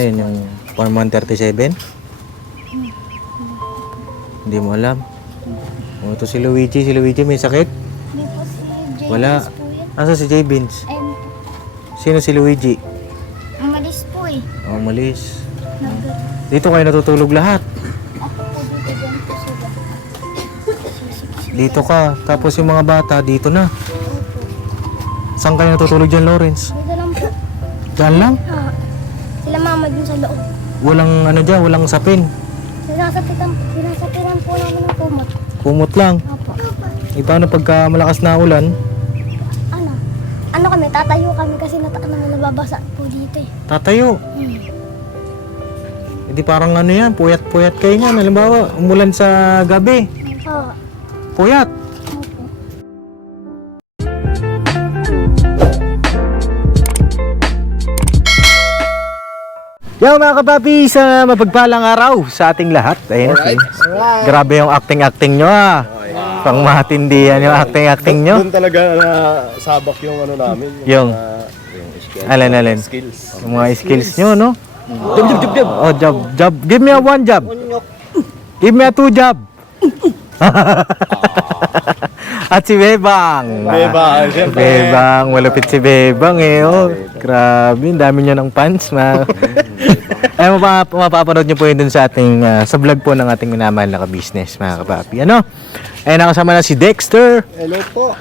Ano yun, yung 137? Hindi mo alam. O, ito si Luigi. Si Luigi may sakit? Hindi po si James Wala. po yan. Asa si J. Beans? Ayun, Sino si Luigi? umalis po eh. Oh, malis. Nag- Dito kayo natutulog lahat. Ako po dito dyan po sila. Dito ka. Tapos yung mga bata, dito na. Opo. Saan kayo natutulog dyan, Lawrence? Dito lang po. Dyan lang? Ah, sila mama dun sa loob. Walang ano dyan, walang sapin. Sinasapitan po namin ng kumot. Kumot lang. Opo. E paano pagka malakas na ulan? Ano? Ano kami, tatayo kami kasi nababasa po dito eh. Tatayo. Hindi parang ano yan, puyat-puyat kayo niyan. Halimbawa, umulan sa gabi. Oo. Puyat. Opo. Yo mga kapapi, sa mapagpalang araw sa ating lahat. Ayun, grabe yung acting-acting nyo ah. Pang matindihan yung acting-acting nyo. Doon talaga sabak yung ano namin. Yung alin. Skills. Yung mga skills nyo, no? Job. Oh, job. Give me a one job. Give me a two job. At si Bebang. Bebang, siyempre. Bebang, malupit si Bebang eh. Oh, grabe, ang dami niya ng fans. Ay, mapapanood niyo po yun dun sa ating, sa vlog po ng ating minamahal na ka-business, mga kapapi. Ano? Ay, nakasama na si Dexter. Hello po.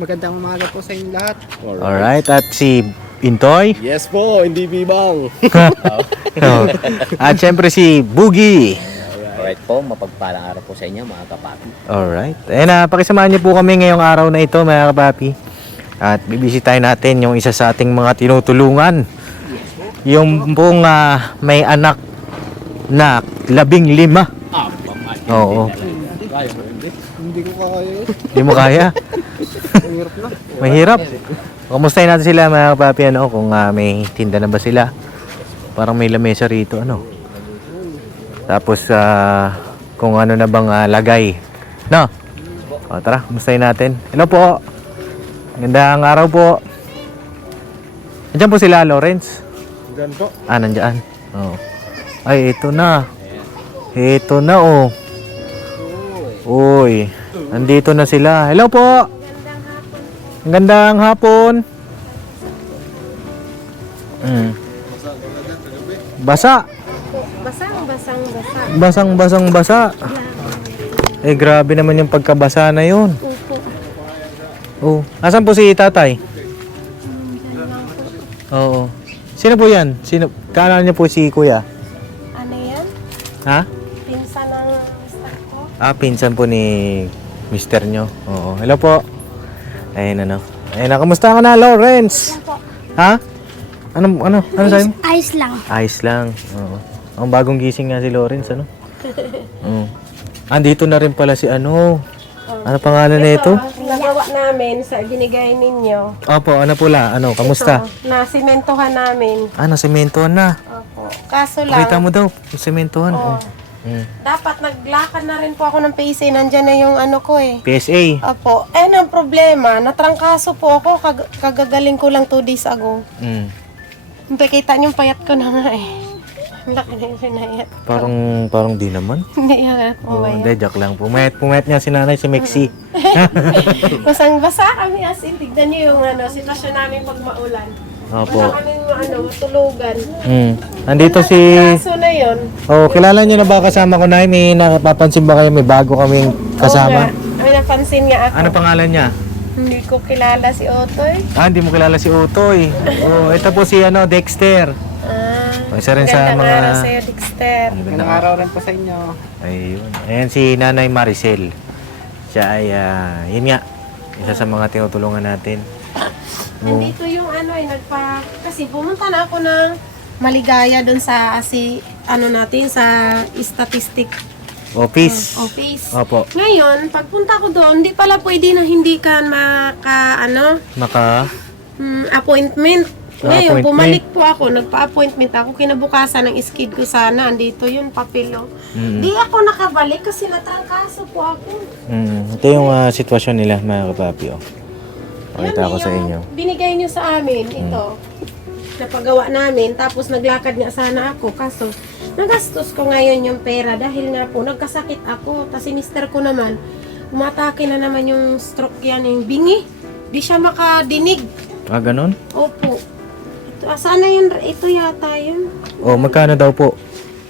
Magandang umaga po sa inyong lahat. Alright, at si Intoy. Yes po, hindi bibang. Oh. At syempre si Boogie. Alright po, mapagpalang araw po sa inyo mga kapapi. Alright. Ayun, pakisamahan niyo po kami ngayong araw na ito, mga kapapi. At bibisitahin natin yung isa sa ating mga tinutulungan. Yung pong may anak na 15. Oo. Hindi ko kaya. Hindi mo kaya? Mahirap na. Mahirap. Kamustahin natin sila, mga kapapi, ano, kung may tinda na ba sila. Parang may lamesa rito, ano. Tapos kung ano na bang lagay. No? O, tara, kamustahin natin. Hello po. Gandang araw po. Nandiyan po sila, Lawrence. Diyan po. Nandiyan. Oo. Ay, ito na. Ito na, oh. Uy. Nandito na sila. Hello po. Gandang hapon. Basa. Basang basa. Eh, grabe naman yung pagkabasa na yun. Oh, asan po si tatay? Oo. Sino po yan? Kaanan niyo po si kuya? Ano yan? Ha? Pinsan ng mister ko. Pinsan po ni mister nyo. Oo. Hello po. Ayun, ano. Ayun, kamusta ka na, Lawrence? Yan po. Ha? Ano sa'yo? Ayos lang. Ayos lang. Oo. Ang bagong gising nga si Lawrence, ano? Oo. Andito na rin pala si ano. Ano pangalan na ito? Ang nagawa namin sa binigay ninyo. Opo, ano pula? Ano, kamusta? Ito, nasimentohan namin. Nasementohan na. Opo. Kaso lang, Pakita mo daw, sementohan. Oo. Dapat naglakad na rin po ako ng PSA. Nandyan na yung ano ko eh. PSA. Opo. Ang problema, natrangkaso po ako. Kagagaling ko lang 2 days ago. Kita niyo yung payat ko na nga eh. Ang laki na yung sinayat. Parang di naman. Hindi yan ako Hindi, joke lang. Pumayat niya si nanay, si Mexi. Basang-basa kami as in. Tignan niyo yung sitwasyon namin pag maulan. Opo. Wala kaming tulugan. Andito si... Kaso na yun. Oh, kilala niyo na ba kasama ko na? May napapansin ba kayo? May bago kaming kasama. Oo nga. May napansin nga ako. Ano pangalan niya? Hindi ko kilala si Otoy. Hindi mo kilala si Utoy. Oh, ito po si Dexter. Isa rin sa Magandang mga... araw sa'yo, Dexter. Magandang araw rin po sa inyo. Ayun. Ayan si Nanay Maricel. Siya ay, yun nga, isa sa mga tinutulungan natin. Nandito yung kasi pumunta na ako ng Maligaya doon sa natin sa statistic Office. office. Opo. Ngayon, pagpunta ko doon, di pala pwede na hindi ka appointment. Ngayon, Appointment. bumalik po ako, nagpa-appointment ako, kinabukasan ng skid ko sana, andito yun, papel. Di ako nakabalik kasi natrangkaso po ako. Ito yung sitwasyon nila, mga kapapi. Pakita ko sa inyo. Binigay nyo sa amin, ito. napagawa namin. Tapos naglakad nga sana ako. Kaso, nagastos ko ngayon yung pera dahil nga po, nagkasakit ako. Tapos si mister ko naman, umatake na naman yung stroke yan, yung bingi. Di siya makadinig. Ah, ganun? Opo. Ito, sana yun, ito yata yun. O, magkano daw po?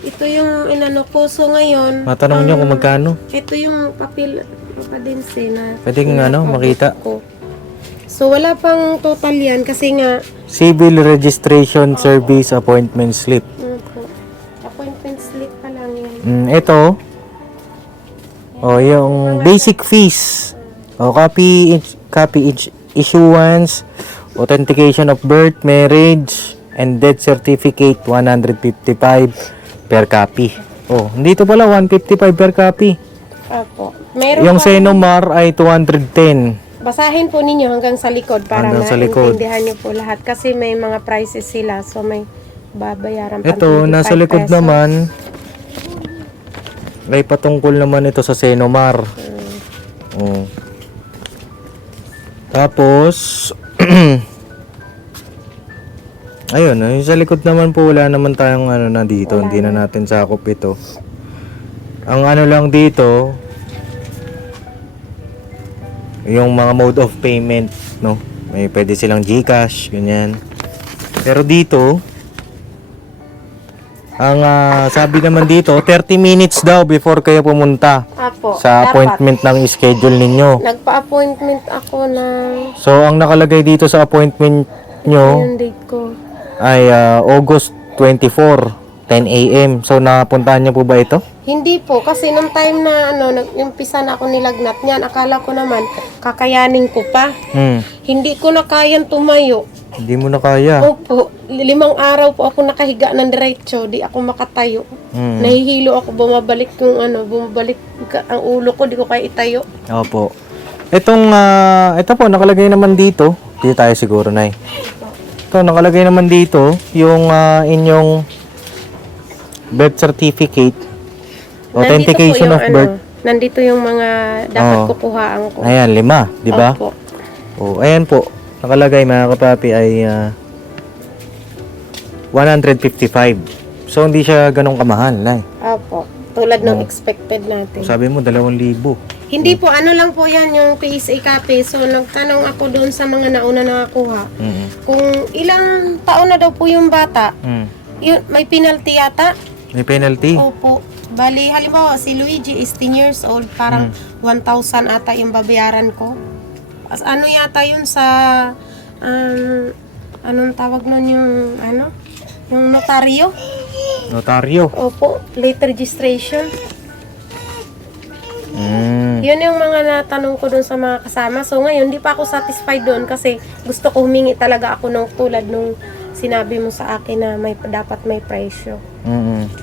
Ito yung inano ko. So ngayon, Matanong nyo kung magkano. ito yung papel, papadense na. Pwede kang ano, makita. Ko. So wala pang total yan kasi nga, Civil Registration Service Appointment Slip. po, appointment slip pa lang yan. Ito. O, yung basic fees. O, copy issuance, authentication of birth, marriage, and death certificate, 155 per copy. Oh, dito pala 155 per copy. Opo. Meron Yung pa- Senomar ay 210. Basahin po ninyo hanggang sa likod para Hanggang sa likod. maintindihan nyo po lahat. Kasi may mga prices sila. So may babayaran pa. Ito, nasa likod naman ay patungkol naman ito sa Senomar. Oh. Tapos ayun, yung sa likod naman po wala naman tayong ano na dito, hindi na natin sakop ito. Ang ano lang dito, yung mga mode of payment, no? May pwede silang GCash, ganyan. Pero dito, ang sabi naman dito, 30 minutes daw before kayo pumunta Apo, sa dapat. appointment ng schedule ninyo. Nagpa-appointment ako ng So, ang nakalagay dito sa appointment nyo yung date ko. ay August 24, 10 a.m. So, napuntahan niyo po ba ito? Hindi po, kasi nung time na umpisa na ako nilagnat niyan, akala ko naman kakayanin ko pa. Hindi ko na kayang tumayo. Hindi mo na kaya. Opo, 5 araw po ako nakahiga ng diretso, di ako makatayo. Hmm. Nahihilo ako, bumabalik ang ulo ko, di ko kaya itayo. Opo. Ito po, nakalagay naman dito. Dito tayo siguro, Nay. Ito, nakalagay naman dito yung inyong birth certificate, authentication of birth. Nandito yung mga dapat Oo. kukuhaan ko. Ayan, 5, di ba? Opo. Oh, ayan po. Nakalagay mga kapapi ay 155. So, hindi siya ganong kamahal, Nay. Opo. Tulad ng expected natin. Sabi mo, 2,000. Hindi po, ano lang po yan, yung PSA copy. So, nagtanong ako doon sa mga nauna nakakuha. Kung ilang taon na daw po yung bata, yun, may penalty yata. May penalty. Opo. Bali, halimbawa, si Luigi is 10 years old, parang 1,000 ata yung babayaran ko. Ano yata yun sa, anong tawag nun yung, yung notaryo? Notaryo. Opo, late registration. Yun yung mga natanong ko dun sa mga kasama. So ngayon, di pa ako satisfied doon kasi gusto ko humingi talaga ako ng tulad nung sinabi mo sa akin na dapat may presyo.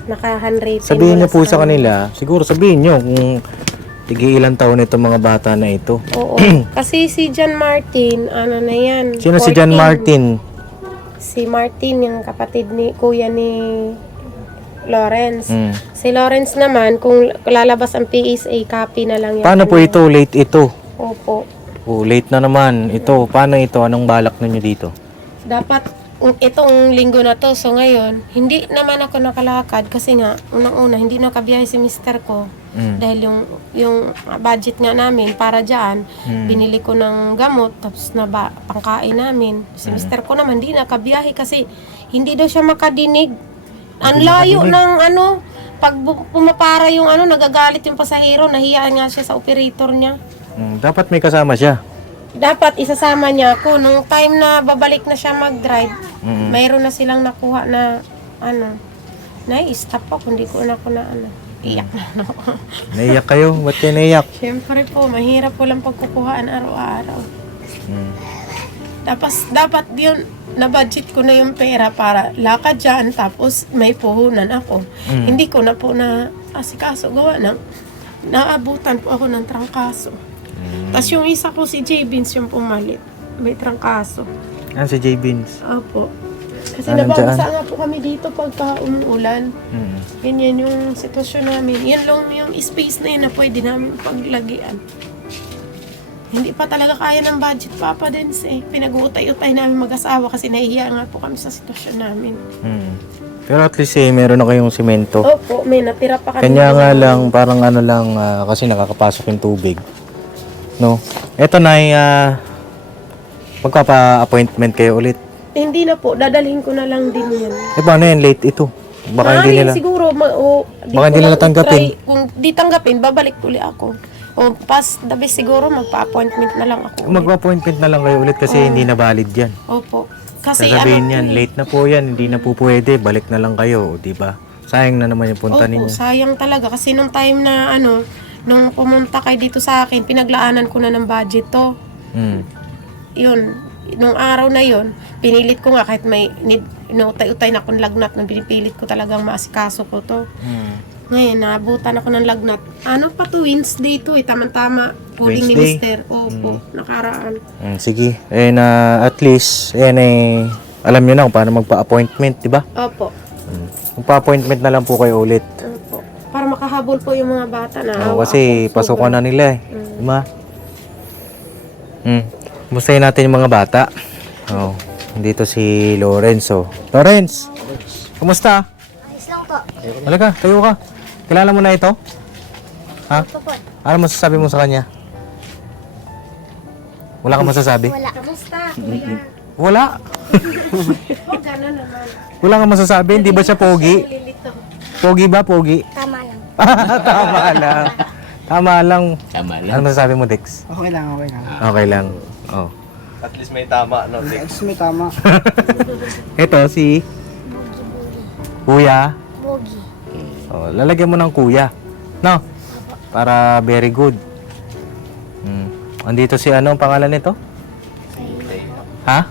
Naka-handwritten. Sabihin niyo po sa kanila, siguro sabihin niyo kung ilang taon itong mga bata na ito. Oo. Kasi si John Martin, ano na yan? Sino si John 14. Martin? Si Martin, yung kapatid ni kuya ni Lawrence. Si Lawrence naman, kung lalabas ang PSA, copy na lang yan. Paano po ito? Late ito. Opo. Oh, late na naman. Ito, paano ito? Anong balak ninyo dito? Dapat itong linggo na to, so ngayon, hindi naman ako nakalakad kasi nga, unang-una, hindi nakabiyahe si mister ko. Dahil yung budget nga namin para dyan, binili ko ng gamot, tapos pangkain namin. Si mister ko naman, hindi nakabiyahe kasi hindi daw siya makadinig. Ang layo ng pag pumapara yung nagagalit yung pasahero, nahiya nga siya sa operator niya. Dapat may kasama siya. Dapat isasama niya ako. Nung time na babalik na siya mag-drive, mayroon na silang nakuha na nai-stop ako, hindi ko na iyak na ako. Naiyak kayo? Ba't kayo naiyak? Siyempre po, mahirap po lang pagkukuhaan araw-araw. Tapos dapat yun, na-budget ko na yung pera para lakad dyan, tapos may puhunan ako. Hindi ko na po na asikaso gawa ng naabutan po ako ng trangkaso. Tapos yung isa ko si J. Beans yung pumalit. May trangkaso. Si J. Beans. Opo. Kasi Anong nababasa nga po kami dito pagka umuulan. Ganyan yung sitwasyon namin. Yan lang yung space na yun na pwede namin paglagian. Hindi pa talaga kaya ng budget, Papa Dens eh. Pinag-uutay-utay namin mag-asawa kasi nahihiya nga po kami sa sitwasyon namin. Pero at least meron na kayong simento. Opo, may natira pa kami. Kanya nga lang, parang ano lang, kasi nakakapasok yung tubig. No? Eto na magpapa-appointment kayo ulit. Eh, hindi na po, dadalhin ko na lang din yan. Paano yan? Late ito. Baka hindi nila. Siguro, Baka hindi nila tanggapin. Kung di tanggapin, babalik uli ako. O pas the best siguro, magpa-appointment na lang ako. Mag-appointment na lang kayo ulit kasi hindi na valid yan. Opo. Kasi Sasabihin yan, late na po yan, hindi na po pwede, balik na lang kayo, di ba? Sayang na naman yung punta Opo, ninyo. sayang talaga. Kasi nung time na nung pumunta kayo dito sa akin, pinaglaanan ko na ng budget to. Yun, nung araw na yun, pinilit ko nga kahit may inutay-utay na akong lagnat na pinipilit ko talagang maasikaso ko to. Ngayon, nabutan ako ng lagnat. Ano pa to, Wednesday to eh, tama-tama. Huling ni Wednesday? Mister. Opo, nakaraan. Sige, at least, alam nyo na kung paano magpa-appointment, di ba? Opo. Magpa-appointment na lang po kayo ulit. Opo. Para makahabol po yung mga bata na. Kasi pasukan na nila di ba? Mustahin natin yung mga bata. Dito si Lorenzo. Lawrence! Kumusta? Ayos lang po. Halika, tayo ka. Kilala mo na ito? Ha? Opo po. Ano masasabi mo sa kanya? Wala kang masasabi? Wala. Kamusta, kuya? Wala. Huwag gano'n naman. Wala kang masasabi? Hindi ba siya pogi? Lilito. Pogi ba? Pogi? Tama lang. Tama lang. Tama lang. Tama lang. Ano masasabi mo, Dex? Okay lang, okay lang. Okay lang. Oh. At least may tama, no? Next, may tama. Ito si Kuya. Bogi. Lalagyan mo ng Kuya. No? Para very good. Andito si ano ang pangalan nito? Ha?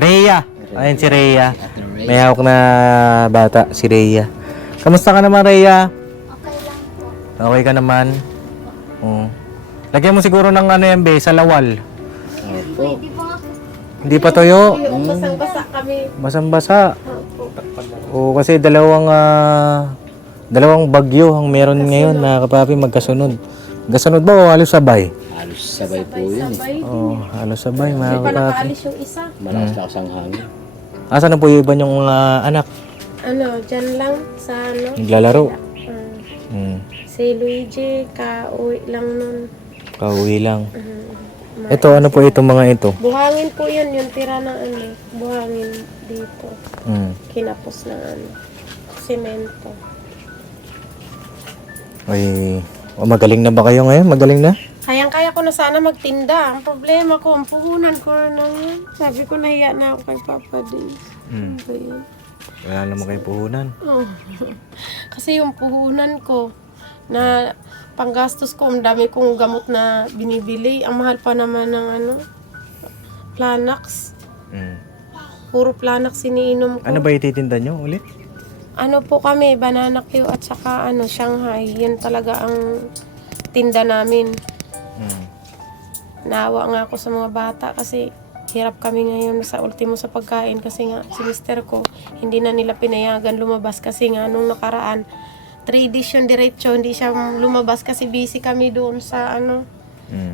Rhea. Ayun si Rhea. May hawak na bata, si Rhea. Kamusta ka naman, Rhea? Okay lang po. Okay ka naman? Lagyan mo siguro ng ano yan, be, sa lawal. Pwede po nga po. Hindi pa toyo. Basang-basa kami. Basang-basa. Kasi dalawang bagyo ang meron ngayon, mga kapapi, magkasunod. Magkasunod ba o halos sabay? Halos sabay po yun eh. Sabay. Halos sabay, mga Hindi pa kapapi. nakaalis yung isa. Malakas-lakas ang hangin. Asan na po yung iba niyong mga anak? Dyan lang sa Naglalaro. Ah, si Luigi, kauwi lang nun. Kauwi lang. Ito, ano po itong mga ito? Buhangin po yun, yung tira ng buhangin dito. Kinapos ng semento. Ay, magaling na ba kayo ngayon? Magaling na? Kayang-kaya ko na sana magtinda. Ang problema ko, ang puhunan ko na yan. Sabi ko, nahiya na ako kay Papa din. Ano ba yun? Wala naman kayo puhunan. Oh. Kasi yung puhunan ko, na panggastos ko, ang dami kong gamot na binibili. Ang mahal pa naman ng Planax. Puro Planax iniinom ko. Ano ba ititinda nyo ulit? Ano po kami, banana Q at saka Shanghai. Yan talaga ang tinda namin. Naawa nga ako sa mga bata kasi hirap kami ngayon sa ultimo sa pagkain kasi nga si mister ko hindi na nila pinayagan lumabas kasi nga nung nakaraan 3 days yung diretso hindi siya lumabas kasi busy kami doon sa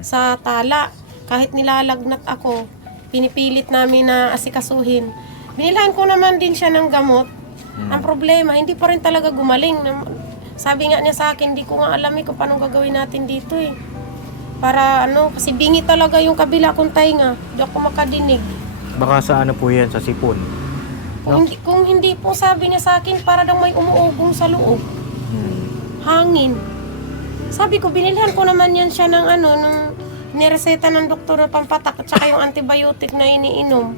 sa tala. Kahit nilalagnat ako, pinipilit namin na asikasuhin. Binilhan ko naman din siya ng gamot. Ang problema, hindi pa rin talaga gumaling. Sabi nga niya sa akin, hindi ko nga alam kung paano gagawin natin dito eh. Para kasi bingi talaga yung kabila kong tainga. Hindi ako makadinig. Baka sa ano po yan, sa sipon. Kung hindi po sabi niya sa akin, para daw may umuugong sa loob. Hangin. Sabi ko, binilhan ko naman yan siya ng ng nireseta ng doktor na pampatak at saka yung antibiotic na iniinom.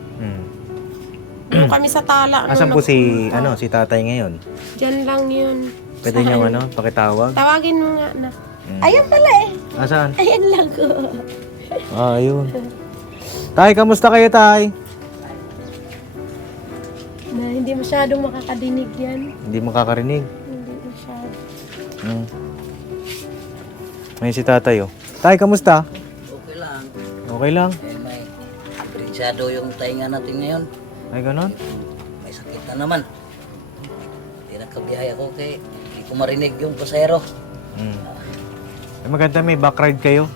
Yung kami sa tala. Asan po si tatay ngayon? Diyan lang yun. Pwede nyo pakitawag? Tawagin mo nga na. Ayun pala eh. Asan? Ayan lang ko. Ayun. Tay, kamusta kayo, tay? Na hindi masyadong makakadinig yan. Hindi makakarinig. Hindi masyado. Ngayon si tatay, oh. Tay, kamusta? Okay lang. Okay lang. May aprensado yung tainga natin ngayon. Ay, ganon? May sakit na naman. Hindi nakabihay ako kay hindi ko marinig yung pasahero. Maganda, may back ride kayo.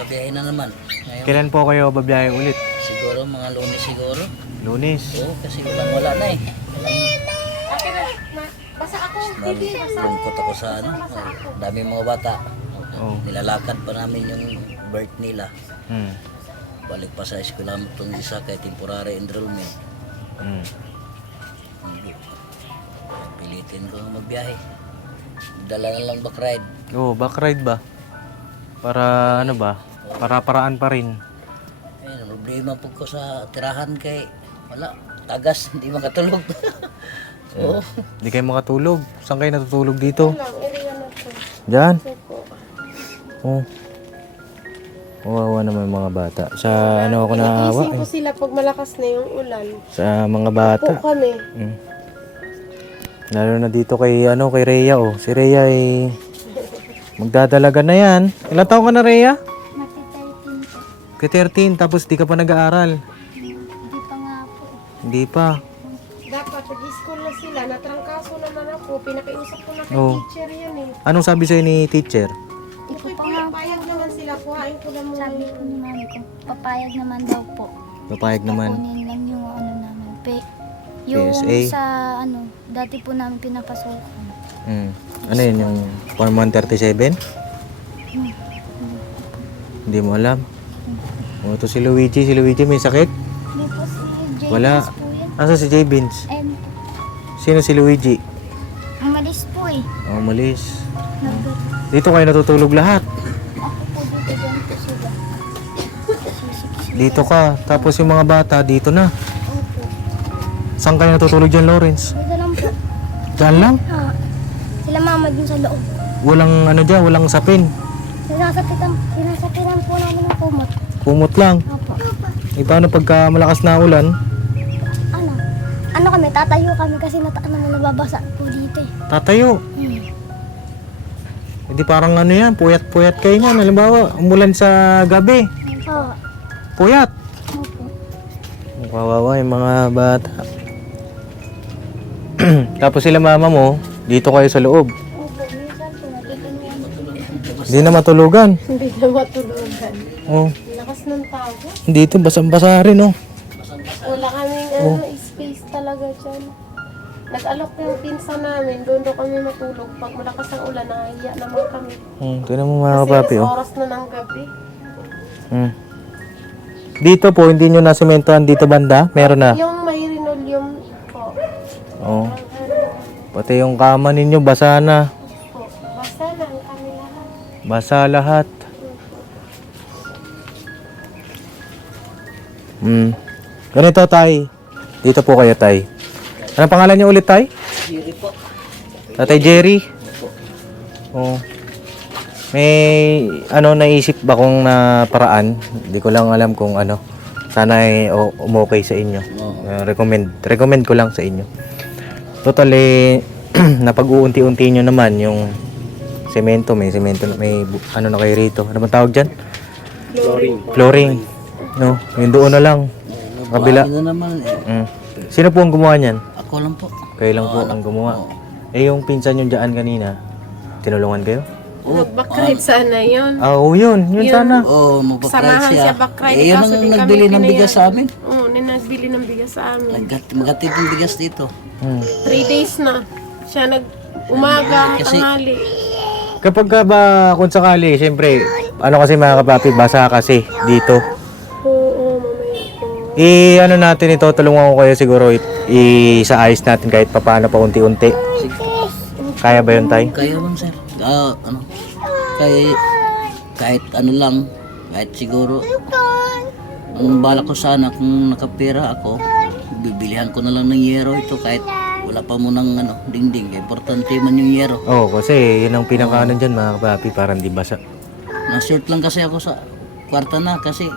nakabiyahe na naman. Ngayon, Kailan po kayo babiyahe ulit? siguro mga Lunes siguro. Lunes. Oo, kasi wala na eh. Okay na, basta ako. Nalungkot ako sa ano. Dami mga bata. Oh. Nilalakad pa namin yung birth nila. Hmm. Balik pa sa eskwela mo itong isa kay temporary enrollment. Hmm. Hindi. Pilitin ko magbiyahe. Dala na lang back ride. Oh, back ride ba? Para ano ba? Para-paraan pa rin. Ayun, problema po ko sa tirahan kay wala. Tagas, hindi makatulog. Oo. Hindi kayo makatulog. Saan kayo natutulog dito? Lang, area na to. Diyan? Suko. Oh. Kawawa naman yung mga bata. Sa ano ako naawa Gising ko eh. sila pag malakas na yung ulan. Sa mga bata. Po kami. Mm. Lalo na dito kay kay Rhea oh. Si Rhea ay magdadalaga na yan. Ilang taon ka na, Rhea? Mati-13 po. Kay 13 tapos di ka pa nag-aaral. Hindi pa nga po. Hindi pa. Dapat pag-school na sila, natrangkaso naman ako. Pinakiusap ko na kay Oo. teacher yan eh. Anong sabi sa'yo ni teacher? Hindi Okay, pa nga po. payag naman sila. Kuhain ko lang muna Sabi yung ko ni mami ko, papayag naman daw po. Papayag naman. Kunin lang yung namin. Yung PSA? sa dati po namin pinapasukan. Mm. Ano yun yung Form 137? Hindi mo alam. O ito si Luigi. Si Luigi may sakit? Hindi po si James Wala. po yan. Asa si J. Vince? And Sino si Luigi? umalis po eh. Oh, malis. Nag- Dito kayo natutulog lahat. Ako po dito din po sila. Dito ka. Tapos yung mga bata dito na. Opo. Saan kayo natutulog dyan, Lawrence? Dito lang po. Dyan lang? Ah, sila mama dun sa loob. Walang ano dyan, walang sapin. Sinasapitan po namin ng kumot. Kumot lang. Opo. E paano pagka malakas na ulan? Ano kami, tatayo kami kasi nababasa po dito eh. Tatayo. Hindi parang ano yan, puyat-puyat kayo niyan. Halimbawa, umulan sa gabi. Oo. Puyat. Opo. Kawawa yung mga bata. Tapos sila mama mo, dito kayo sa loob. Opo, minsan po natutulungan. Hindi na matulugan. Hindi na matulugan. Oh, Lakas ng tago. dito basang-basa rin oh. Wala kaming space talaga dyan. Nag-alok yung pinsan namin, doon kami matulog. Pag malakas ang ulan, nahiya naman kami. Tignan mo mga Kasi kapapi oh. oras na ng gabi. Hmm. Dito po, hindi nyo nasimentohan dito banda? Meron na? Yung may linoleum po. Oh. Pati yung kama ninyo, basa na. Po. Basta lang kami lahat. Basa lahat. Ganito, Tay. Dito po kayo, Tay. Anong pangalan niyo ulit, Tay? Jerry po. Tatay Jerry. Oh. May naisip ba kung na paraan? Hindi ko lang alam kung ano. Sana ay umokay sa inyo. Recommend ko lang sa inyo. Totally napag-uunti-unti nyo naman yung semento, may na kayo rito. Ano bang tawag diyan? Flooring. No, yung doon na lang. Kabila. Buhayin na naman eh. Sino po ang gumawa niyan? Ako lang po. Kayo lang po ang gumawa. Eh yung pinsan yung dyan kanina, tinulungan kayo? Nag-backride sana yun. Oo, yun sana. Oo, magbakral Samahan siya. siya backride. Eh, yun kaso ang di kami nagbili ng pinayag. bigas sa amin. Oo, nagbili ng bigas sa amin. Magatid ng bigas dito. 3 days na. Siya umaga, Kasi- tanghali. Kapag ka ba, kung sakali, siyempre, kasi mga kapapi, basa kasi dito. Oo, mamaya po. Natin ito, tulungan ko kayo siguro, isa-ayos natin kahit papaano pa unti-unti. Kaya ba yun, Tay? Kaya bang sir? Kahit ano lang, kahit siguro, ang balak ko sana kung nakapera ako, bibilihan ko na lang ng yero ito kahit wala pa munang dingding. Importante man yung yero. Oo, kasi yun ang pinakaano dyan, mga kapapi, parang di basa. Na-short lang kasi ako sa kwarta na kasi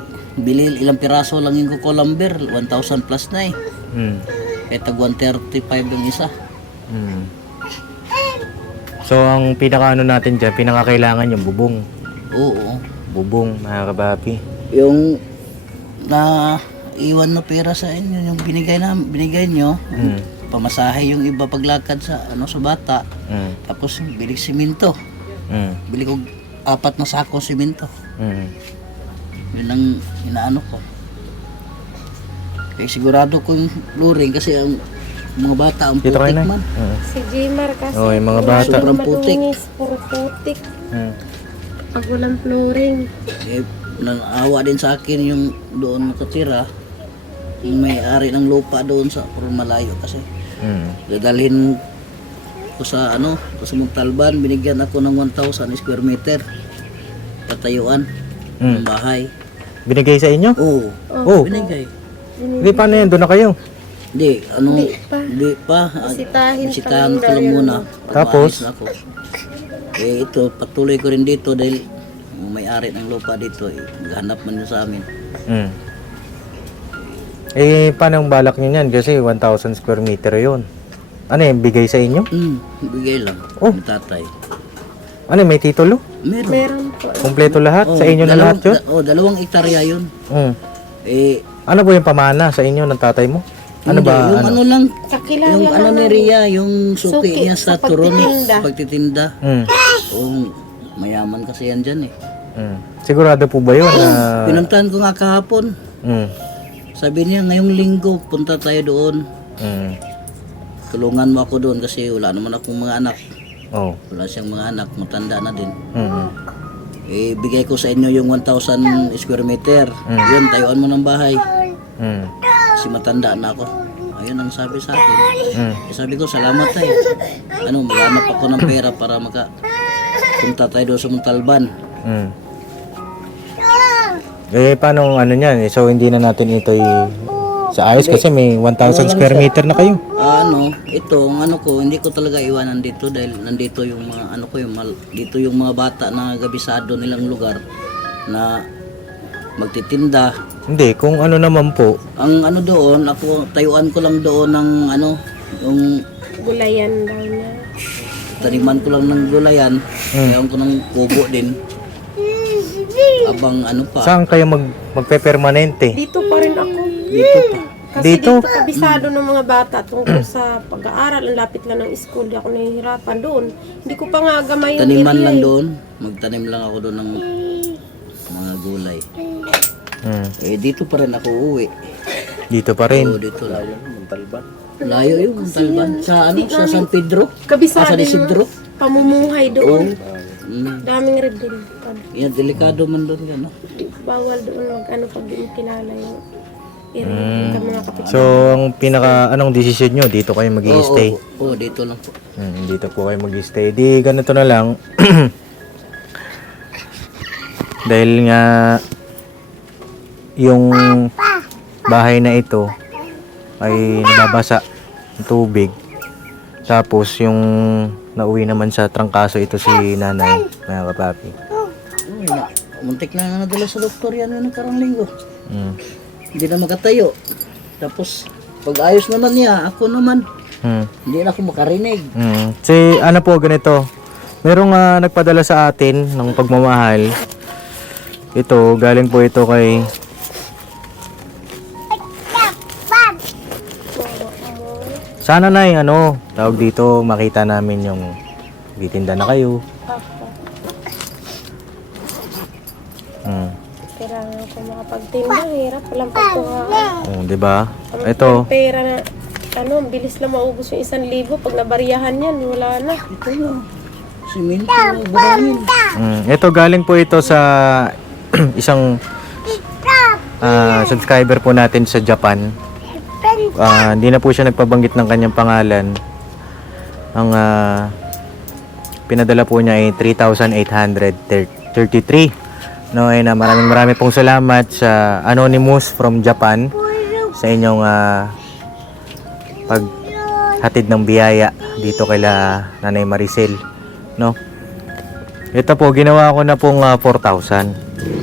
ilang piraso lang yung kukulamber, 1,000 plus na eh. Kaya tag 135 yung isa. So, ang pinakaano natin dyan, pinakakailangan yung bubong. Oo. Bubong, mga kapapi. Yung na iwan na pera sa inyo, yung binigay nyo, pamasahe yung iba paglakad sa sa bata. Tapos bili simento. Bili ko 4 na sako simento. Yun ang inaano ko. Kaya sigurado ko yung flooring kasi ang mga bata ang Dito kayo putik na. man. Si Jmar kasi. Oo, yung mga wala bata. siyang Sobrang putik. madungis, puro putik. Mm. Pag walang flooring. Eh, naawa din sa akin yung doon nakatira. Yung may-ari ng lupa doon sa puro malayo kasi. Mm. Dadalhin ko sa ano, sa Montalban, binigyan ako ng 1,000 square meter patayuan ng bahay. Binigay sa inyo? Oo, Oh. binigay. Hindi, paano yan? Doon na kayo. Hindi, ano, Hindi pa. Ah, Bisitahin bisitahan kami ko lang daw muna. yun. Tapos? Maalis na ako. Eh ito, patuloy ko rin dito dahil yung may-ari ng lupa dito, maghanap man yun sa amin. Mm. Eh, paano ang balak nyo yan? Kasi 1,000 square meter yun. Ano yung bigay sa inyo? Bigay lang, Oh. ng tatay. Ano, may titulo? Meron. Meron po. Kompleto lahat? Sa inyo na lahat yun? Dalawang hektarya yun. Mm. Eh, Ano po yung pamana sa inyo ng tatay mo? Ano hindi, ba? yung ano lang, Sa kilala yung ano ni namin. Ria, yung suki Suki niya sa sa turon, pagtitinda. sa pagtitinda. Mm. Mayaman kasi yan dyan eh. Mm. Sigurado po ba yun? na Pinuntahan ko nga kahapon. Mm. Sabi niya, ngayong linggo, punta tayo doon. Mm. Tulungan mo ako doon kasi wala naman akong mga anak. Oh. Wala siyang mga anak, matanda na din. Mm. Eh, bigay ko sa inyo yung 1,000 square meter. Yun, tayuan mo ng bahay. Mm. Kasi matanda na ako. Ayun ang sabi sa akin. Mm. Eh, sabi ko, salamat tayo. Ano, maghanap ako ng pera para punta tayo doon sa Montalban. Mm. Eh, paano ano niyan? So, hindi na natin ito sa ayos kasi may 1,000 square meter na kayo. Ito, ang ano ko, hindi ko talaga iwanan dito dahil nandito yung mga ano ko, dito yung mga bata na gabisado nilang lugar na magtitinda. Hindi, kung ano naman po. Ang ano doon, ako tayuan ko lang doon ng ano, yung Gulayan daw niya. taniman ko lang ng gulayan, tayuan ko ng kubo din. Abang ano pa, Saan kayo magpe-permanente? Dito pa rin ako. dito pa. Kasi Dito? dito kabisado ng mga bata tungkol sa pag-aaral. Ang lapit lang ng school. Di ako nahihirapan doon. Hindi ko pa nga gamay yung Taniman area lang eh. doon, magtanim lang ako doon ng mga gulay. Mm. Eh dito pa rin ako uuwi. Dito pa rin. Oo, dito lang. Layo yung Montalban. Sa ano, sa San Pedro? Kabisado Sa Isidro? yung pamumuhay doon. Daming red din. Yan, delikado man doon yan. No? Bawal doon mag pag di mo kilala yung area. Yung mga kapitbahay. So, ang anong desisyon nyo? Dito kayo mag-i-stay? Oo, dito lang po. Dito po kayo mag-i-stay. Di, ganito na lang. Dahil nga, yung bahay na ito ay nababasa ng tubig. Tapos, yung nauwi naman sa trangkaso ito si nanay, mga kapapi. Muntik na nadala sa doktor yan yung nakarang linggo. Mm. Hindi na makatayo. Tapos, pag ayos naman niya, ako naman, Mm. hindi na ako makarinig. Si ano po ganito. Merong nagpadala sa atin ng pagmamahal. Ito, galing po ito kay sana na tawag dito, makita namin yung bitinda na kayo. Kailangan ko makapagtinda. Hirap. Walang pagkuhaan. Oh, 'di ba? Ito, Yung pera na, bilis lang maubos yung 1,000. Pag nabariyahan yan, wala na. Ito yun. Simento, buhangin. ito galing po ito sa isang subscriber po natin sa Japan. Hindi na po siya nagpabanggit ng kanyang pangalan. Ang pinadala po niya ay 3,833. No, ay na maraming pong salamat sa Anonymous from Japan sa inyong paghatid ng biyaya dito kay Nanay Maricel, no. Ito po ginawa ko na pong 4,000,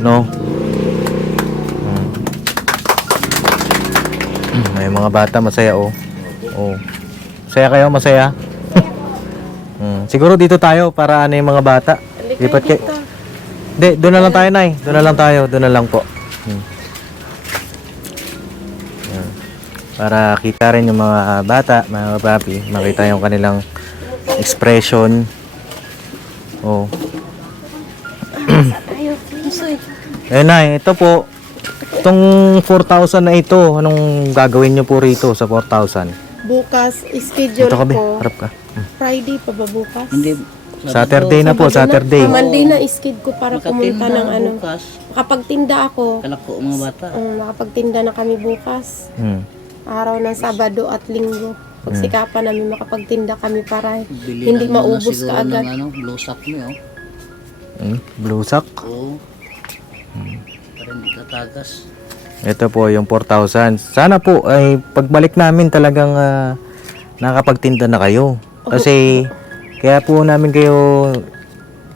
no. May mga bata masaya oh. Masaya kayo, masaya? Siguro dito tayo para yung mga bata. Lipat kayo. Hindi, doon na lang tayo, Nay. Doon na lang tayo. Doon na lang po. Yan. Para kita rin yung mga bata, mga papi. Makita yung kanilang expression. Oh. Eh, Nay, ito po. Itong 4,000 na ito, anong gagawin nyo po rito sa 4,000? Bukas, schedule Ito ka, be. ko. Harap ka. Friday pa ba bukas? Hindi. Saturday na po, Saturday. Monday na schedule ko para pumunta ng ano. Bukas. Makapagtinda ako. Kalako mga bata. Makapagtinda na kami bukas. Hmm. Araw ng Sabado at Linggo. Pagsikapan namin makapagtinda kami para Bili hindi na muna maubos siguro kaagad. ng ano, blusak niyo. Blue sack. Oo. Para hindi tatagas. Ito po yung 4,000. Sana po ay pagbalik namin talagang nakapagtinda na kayo. Kasi kaya po namin kayo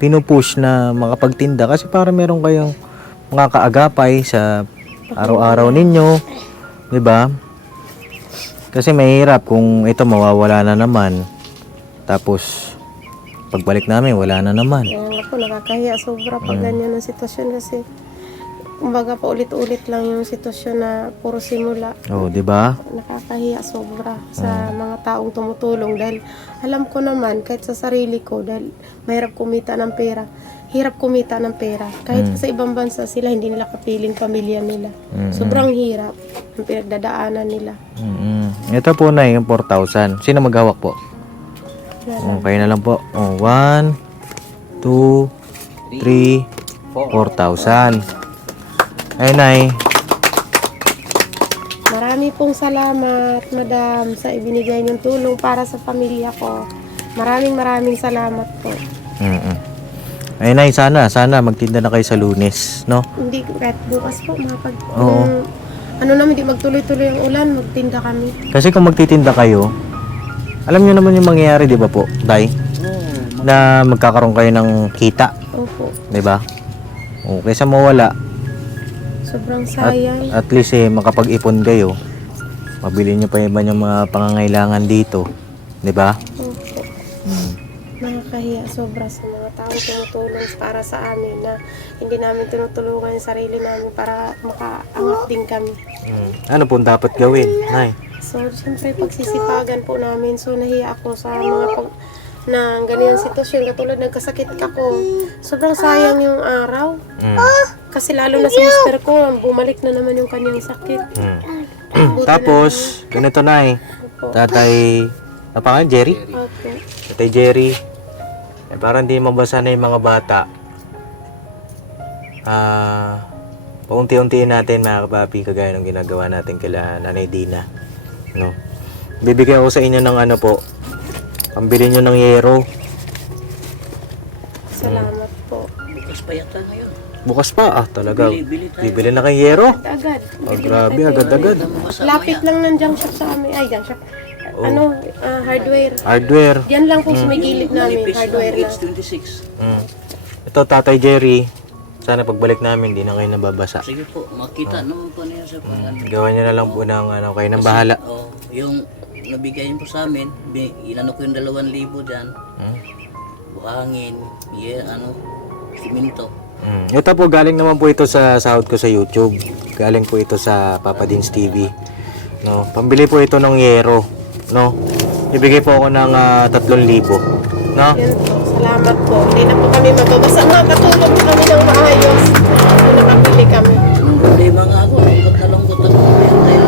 pinupush na makapagtinda kasi para meron kayong mga kaagapay sa araw-araw ninyo. 'Di ba? Kasi mahirap kung ito mawawala na naman. Tapos pagbalik namin wala na naman. Kaya ako nakakahiya sobra pag ganyan ang sitwasyon kasi kumbaga pa ulit-ulit lang yung sitwasyon na puro simula. Oh, 'di ba? Nakakahiya sobra sa mga taong tumutulong dahil alam ko naman kahit sa sarili ko dahil mahirap kumita ng pera. Hirap kumita ng pera. Kahit sa ibang bansa sila hindi nila kapiling pamilya nila. Sobrang hirap ang pinagdadaanan nila. Ito po na yung 4,000. Sino maghawak po? Okay na lang po. 1, 2, 3, 4,000. Ay, Nay. Marami pong salamat, Madam, sa ibinigay niyong tulong para sa pamilya ko. Maraming salamat po. Ay, Nay, sana magtinda na kayo sa Lunes, no? Hindi, kahit bukas po, Oo. ano naman, di magtuloy-tuloy ang ulan, magtinda kami. Kasi kung magtitinda kayo, alam niyo naman yung mangyayari, di ba po, Tay? Na magkakaroon kayo ng kita, Opo, di ba? O, kaysa mawala, sobrang sayang. at least makapag-ipon kayo, mabili niyo pa iba yung mga pangangailangan dito, di ba? Opo. Nakakahiya sobra sa mga taong tumutulong para sa amin na hindi namin tinutulungan yung sarili namin para makaangat din kami. Ano po dapat gawin, Nay? So, siyempre, pagsisipagan po namin. So, nahiya ako sa mga na ganyan sitwasyon. Katulad, nagkasakit ako. Sobrang sayang yung araw. Kasi lalo na si mister ko, bumalik na naman yung kanyang sakit. Tapos, ganito, Nay. Opo. Tatay, pangalan, Jerry? Okay. Tatay Jerry, parang hindi mabasa na yung mga bata. Paunti-untiin natin mga kapapi kagaya ng ginagawa natin kila Nanay Dina. No? Bibigyan ko sa inyo ng ano po, pambili nyo ng yero. Salamat po. Bukas pa yata ngayon. Bukas pa, talaga. Bili tayo. Bibili na kayong yero. Agad. Grabe, agad-agad. Lapit lang ng junk shop sa amin. Ay, junk shop. Hardware. Hardware. Yan lang po sa may gilid namin. Hardware na. 26. Ito, Tatay Jerry. Sana pagbalik namin, di na kayo nababasa. Sige po, makita naman po niya sa pag Gawa nyo na lang po ng kayo ng bahala. Oh, yung nabigay niyo po sa amin, inano ko yung 2,000 dyan. Buhangin, siminto. Ito po, galing naman po ito sa sahod ko sa YouTube. Galing po ito sa Papa Dins TV. No, pambili po ito ng yero. No, ibigay po ako ng 3,000. No? Yan po. Salamat po. Hindi na po kami mababasa. Makakatulog po kami ng maayos. Kung nakapili kami. Nung problema nga ako, lungkot ako ngayon dahil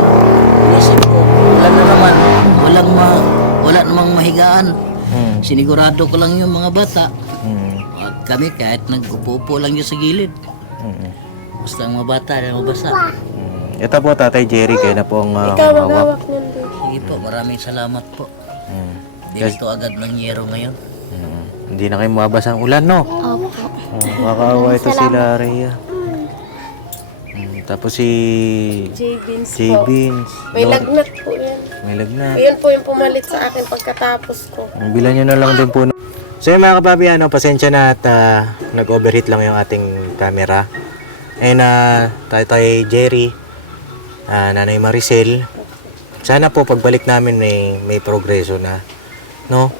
inisip ko, wala namang mahigaan. Sinigurado ko lang yung mga bata. At kami kahit nag-upo lang yun sa gilid. Basta ang mga bata na mabasa. Ito po, Tatay Jerry, kayo na po ang Ikaw hawak. maghawak nun din. Sige po, maraming salamat po. Dito agad ng yero ngayon. Hindi na kayo mababasa ang ulan, no? Opo. Makakawa ito sila, Rhea. Tapos si J-Beans J. po. Beans. May lagnat po yan. May lagnat. Ayun po yung pumalit sa akin pagkatapos ko. Bilan nyo na lang din po. So yun mga kapapi, pasensya na at nag-overheat lang yung ating camera. And Tatay Jerry, Nanay Maricel, sana po pagbalik namin may progreso na. No?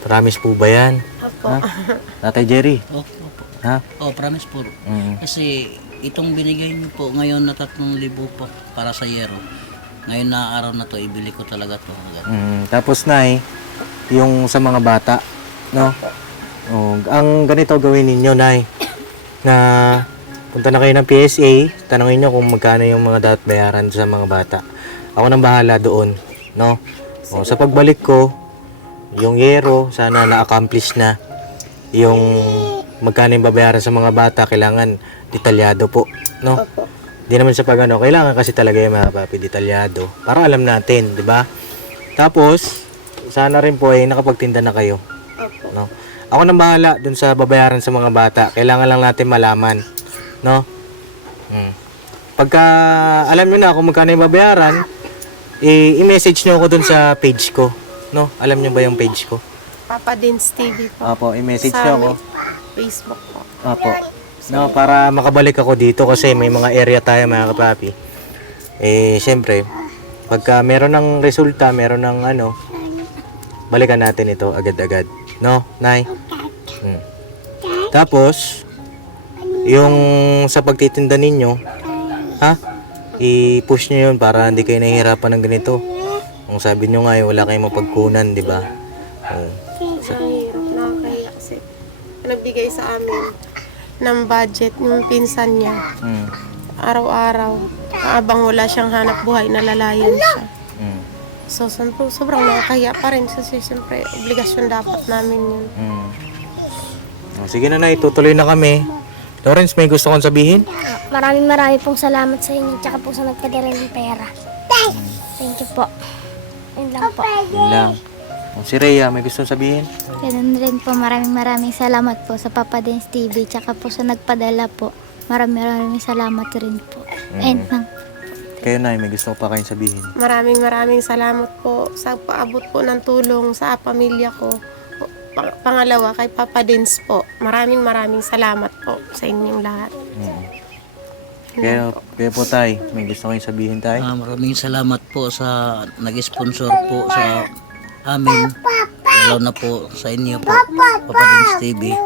Promise po ba yan? Apo. Tatay Jerry? Opo. Ha? Oh, promise po. Kasi itong binigay niyo po ngayon na 3,000 po para sa yero. Ngayon na araw na to, ibili ko talaga to. Tapos Nay, yung sa mga bata, no? Oh, ang ganito gawin ninyo, Nay, na punta na kayo ng PSA, tanongin nyo kung magkano yung mga dapat bayaran sa mga bata. Ako nang bahala doon, no? O, sa pagbalik ko, yung yero, sana na-accomplish na. Yung magkano yung babayaran sa mga bata, kailangan detalyado po, no? Di naman sa pag-ano, kailangan kasi talaga yung mga papi, detalyado. Para alam natin, di ba? Tapos, sana rin po ay nakapagtinda na kayo. No? Ako nang bahala dun sa babayaran sa mga bata. Kailangan lang natin malaman, no? Pagka alam niyo na kung magkano yung babayaran, i-message niyo ako dun sa page ko, no? Alam niyo ba yung page ko? Papa Dins TV po. Opo, i-message Sa niyo ako. Facebook po. Opo. No, para makabalik ako dito kasi may mga area tayo mga kapapi. Siyempre, pagka meron ng resulta, meron ng ano, balikan natin ito agad-agad. No, Nay? Tapos, yung sa pagtitinda ninyo, ha? I-push nyo yun para hindi kayo nahihirapan ng ganito. Kung sabi nyo nga, wala kayong mapagkunan, di ba? Nakakahiya kasi nagbigay sa amin ng budget yung pinsan niya. Araw-araw. Habang wala siyang hanap buhay, nalalayan siya. So, sobrang nakakahiya pa rin kasi siyempre, obligasyon dapat namin yun. Sige na, Nay, tutuloy na kami. Lawrence, may gusto kong sabihin? Maraming pong salamat sa inyo tsaka po sa nagpadala ng pera. Thank you po. Yun lang po. Yun lang. Si Rhea, may gusto sabihin? Ganun rin po, maraming salamat po sa Papa Dins TV tsaka po sa nagpadala po. Maraming salamat rin po. And Kayo, Nay, may gusto pa kayong sabihin? Maraming salamat po sa paabot po ng tulong sa pamilya ko. Pangalawa, kay Papa Dins po. Maraming salamat po sa inyong lahat. Kaya po, Tay, may gusto kayong sabihin, Tay? Maraming salamat po sa nag-sponsor po sa amin. Lalo na po sa inyo po, Papa Dins TV.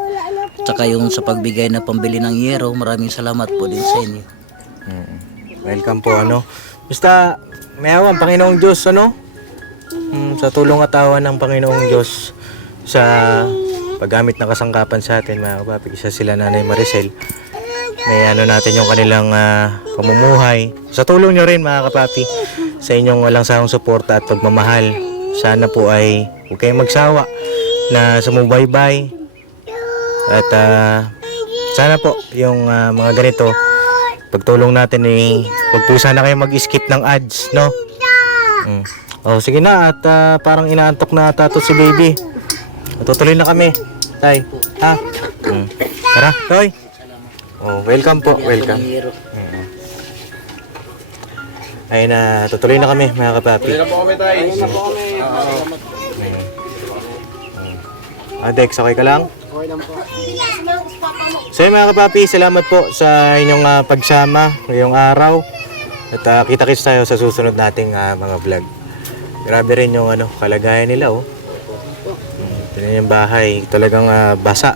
Tsaka yung sa pagbigay na pambili ng yero, maraming salamat po din sa inyo. Welcome po, ano? Basta, may awan, Panginoong Diyos, ano? Sa tulong at awa ng Panginoong Diyos sa paggamit ng kasangkapan sa atin, mga kapapi, isa sila Nanay Maricel. May ano natin yung kanilang pamumuhay. Sa tulong nyo rin, mga kapapi, sa inyong walang sawang suporta at pagmamahal. Sana po ay huwag kayong magsawa na sumubaybay. At sana po yung mga ganito, pagtulong natin huwag po sana kayo mag-skip ng ads, no? Oh, sige na, at parang inaantok na ata to si baby. Tutuloy na kami, Tay. Ha? Tara, Toy. Oh, welcome po, welcome. Ayun na, tutuloy na kami, mga kapapi. Tuloy na po kami, Tay. Dex, okay ka lang? Okay lang po. So yun, mga kapapi, salamat po sa inyong pagsama ngayong araw. At kita-kits tayo sa susunod nating mga vlog. Grabe rin yung kalagayan nila, oh. Tignan yung bahay, talagang basa.